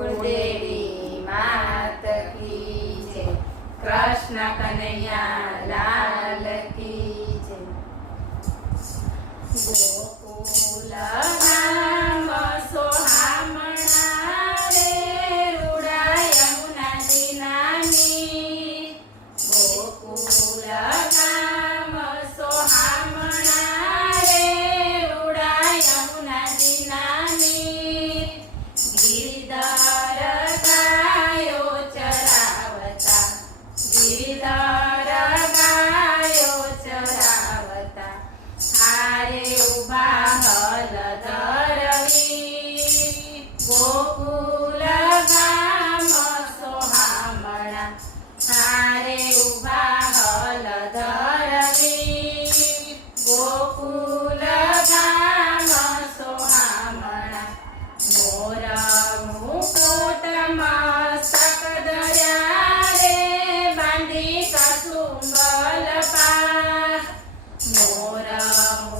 કુળદેવી માત કી જય. કૃષ્ણ કનૈયા લાલ કી જય. ગોકુલ ગામ સોહામણા રે રૂડા યમુના જીનાની. ગોકુલ ગામ સોહામણા રે રૂડા યમુના જીનાની. ગિરધર ગાયો ચરાવતા, ગિરધર ગાયો ચરાવતા, હારે ઉભા હલધરવી. ગોકુલ ગામ સોહામણા, હારે ઉભા હલધરવી. ગોકુલ ગામ સોહામણા, મોર મુકુટ મસ્તક ધર્યા રે બાંધી કસુંબલ પાર. મોર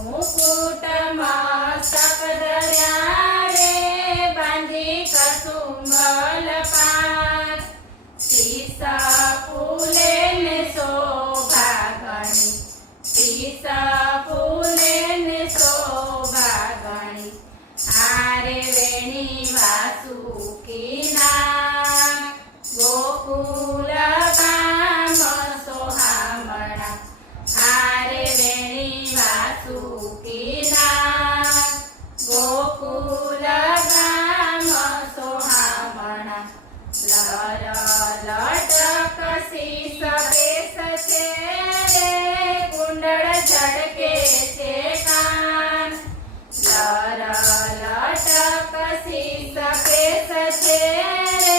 મુકુટ મસ્તક ધર્યા રે બાંધી કસુંબલ પાર. શીશ ફૂલે ને શોભા ગણી, શીશ ફૂલે ને શોભા ગણી, હારે વેણી વાસુકીના. ગોકુલ ગામ સોહામણા, હારે વેણી વાસુકીના. ગોકુલ ગામ સોહામણા, લર લટક શીશ બેસ છે રે કુંડળ ઝળકે છે કાન. લર લટક શીશ બેસ છે રે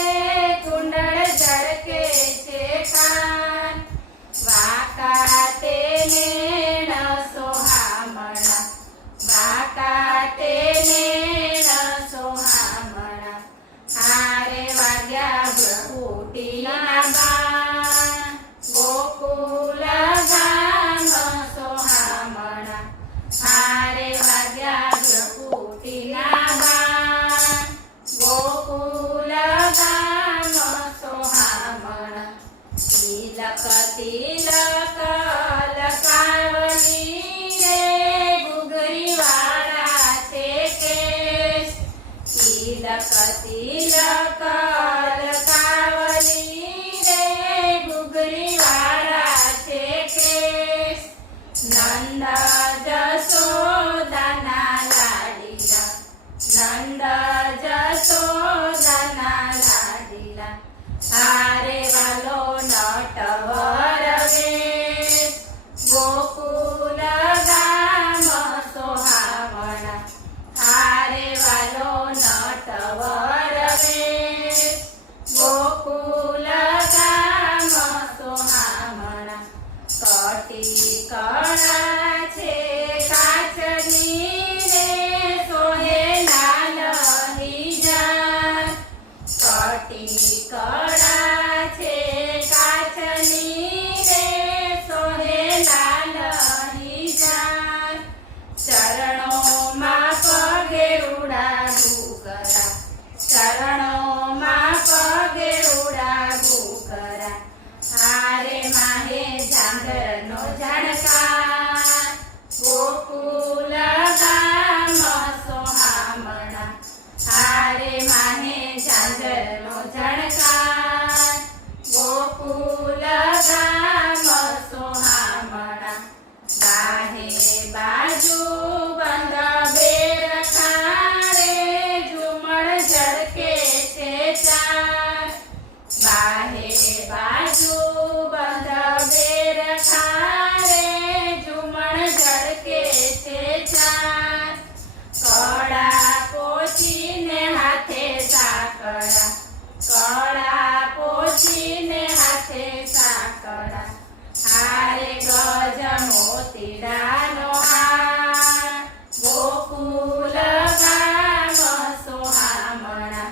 કુંડળ ઝળકે છે કાન. વાકા તે નેણ સોહામણા, વાકા તે નેણ સોહામણા, હારે વાગ્યા ભ્રુકુટીના બાણ. ગોકુલ ગામ સોહામણા, હારે વાગ્યા ભ્રુકુટીના બાણ. ગોકુલ ગામ સોહામણા, તિલક તિલક લકાવલી રે ઘૂઘરી વાળા છે કેશ. તિલક તિલક લકાવલી રે ઘૂઘરી વાળા છે કેશ. નંદ જશોદાના લાડીલા, નંદ જશોદાના લાડીલા, હારે વાલો નટવર વેશ. ગોકુલ ગામ સોહામણા, હારે વાલો નટવર વેશ. ગોકુલ ગામ સોહામણા, કટી કળા છે કાચની રે સોહે લાલ હિજા. કટી કળા છે કાચની રે સોહે લાલ હિજા. ચરણોમાં પગે રૂડા ઘૂઘરા, ચરણોમાં પગે રૂડા ઘૂઘરા, હારે માહે ઝાંઝરનો ઝણકાર. ગોકુલ ગામ સોહામણા, હારે માહે ઝાંઝરનો ઝણકાર. ગોકુલ ગામ સોહામણા, બાહે બાજુ બંધ બેર ખારે ઝુમણ ઝળકે છે ચાર. બાહે બાજુ બંધ બેર ખારે ઝુમણ ઝળકે છે ચાર. કળા પોચીને હાથે સાકળા, કળા પોચીને હાથે સાકળા, હારે ગજ મોતીડાનો હાર. ગોકુલ ગામ સોહામણા,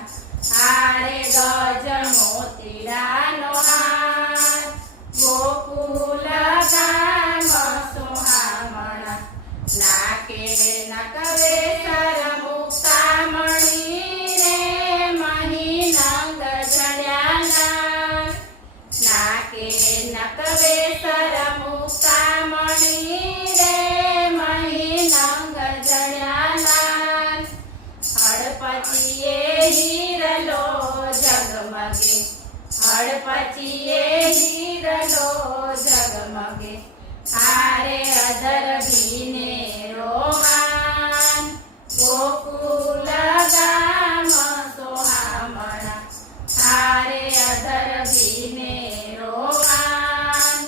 હારે ગજ મોતીડાનો હાર. ગોકુલ ગામ સોહામણા, નાકે નકવે સર મુક્તામણી રે મહિના હળપચીએ હીરલો ઝગમગે હારે અધર ભીને રોમાન ગોકુલ ગામ સોહામણા હારે અધર ભીને રોમાન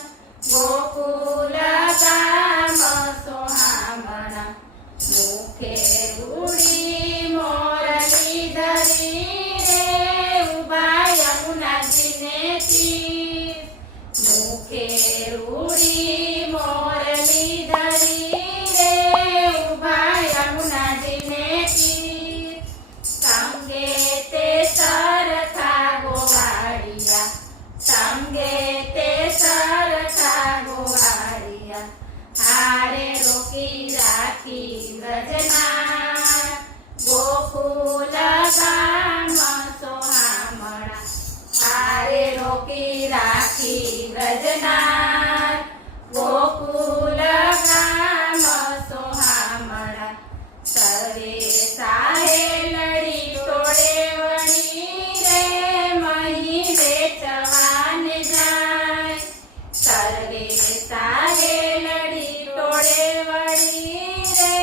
ગોકુલ ગામ સોહામણા મુખે રૂડી મોરલી ધરી રે ઉભા યમુનાજીને તીર મુખે રૂડી મોરલી ધરી રે ઉભા યમુનાજીને તીર સંગે તે સરખા ગોવાળિયા સંગે તે સરખા ગોવાળિયા હારે રોકી રાખી વ્રજના ગોકુલ ગામ સોહામણા હારે રોકી રાખી વ્રજના ગોકુલ ગામ સોહામણા સર્વે સાહે લડી ટોળે વળી રે મહી વેચવાને જાય સર્વે સાહે લડી ટોળે વળી રે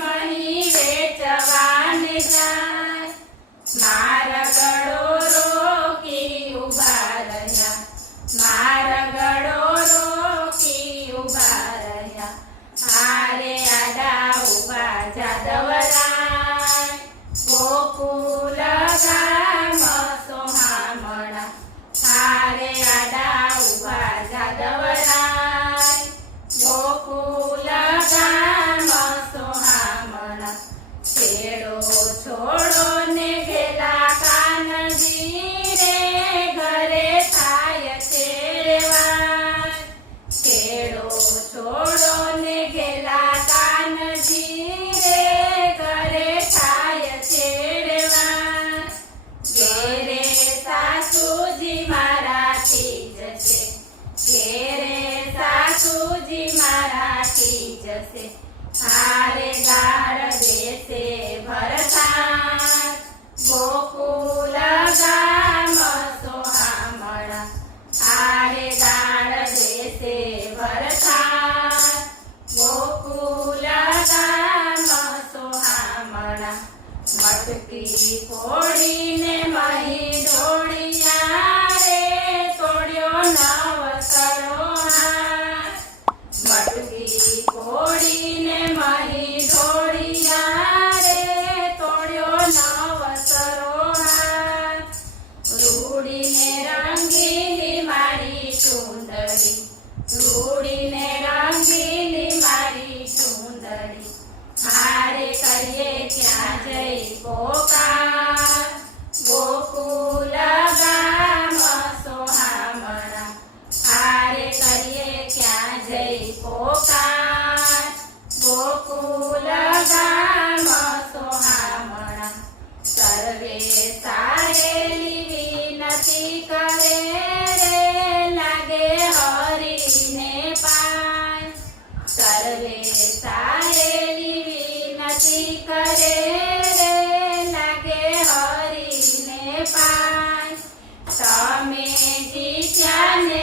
મહી વેચવાને જાય મારગડો રોકી ઉભા રહ્યા મારગડો રોકી ઉભા રહ્યા હારે આડા ઉભા જાદવરાય ગોકુલ ગામ સોહામણા હારે આડા ઉભા જાદવરાય ગોકુલ ગામ સોહામણા છેડો છોડો ને ઘેલા કાનજી રે ઘરે થાય છે રેવાન છેડો છોડો ને ઘેલા કાનજી રે ઘરે થાય છે રેવાન ઘેરે સાસુજી મારાથી જશે ઘેરે સાસુજી મારાથી જશે હારે ગાળ દેશે ભરતા ગોકુલ ગામ સોહામણા હારે ગાળ દેશે ભરતા ગોકુલ ગામ સોહામણા મટકી ફોડીને મહી ઢોળિયા રે તોડ્યો નવસરો હાથ મટકી ફોડીને મહી ઢોળિયા રે તોડ્યો નવસરો હાથ રૂડીને રંગીલી મારી ચૂંદડી રૂડીને રંગીલી મારી ચૂંદડી હારે કરીએ ક્યાં જઈ પોકાર ગોકુલ ગામ સોહામણા હારે કરીએ ક્યાં જઈ પોકાર ગોકુલ ગામ સોહામણા સર્વે સાહેલી વિનતી કરે રે લાગે હરીને પાય સર્વે સાહેલી વિનતી કરે રે લાગે હરીને પાય તમે જીત્યા ને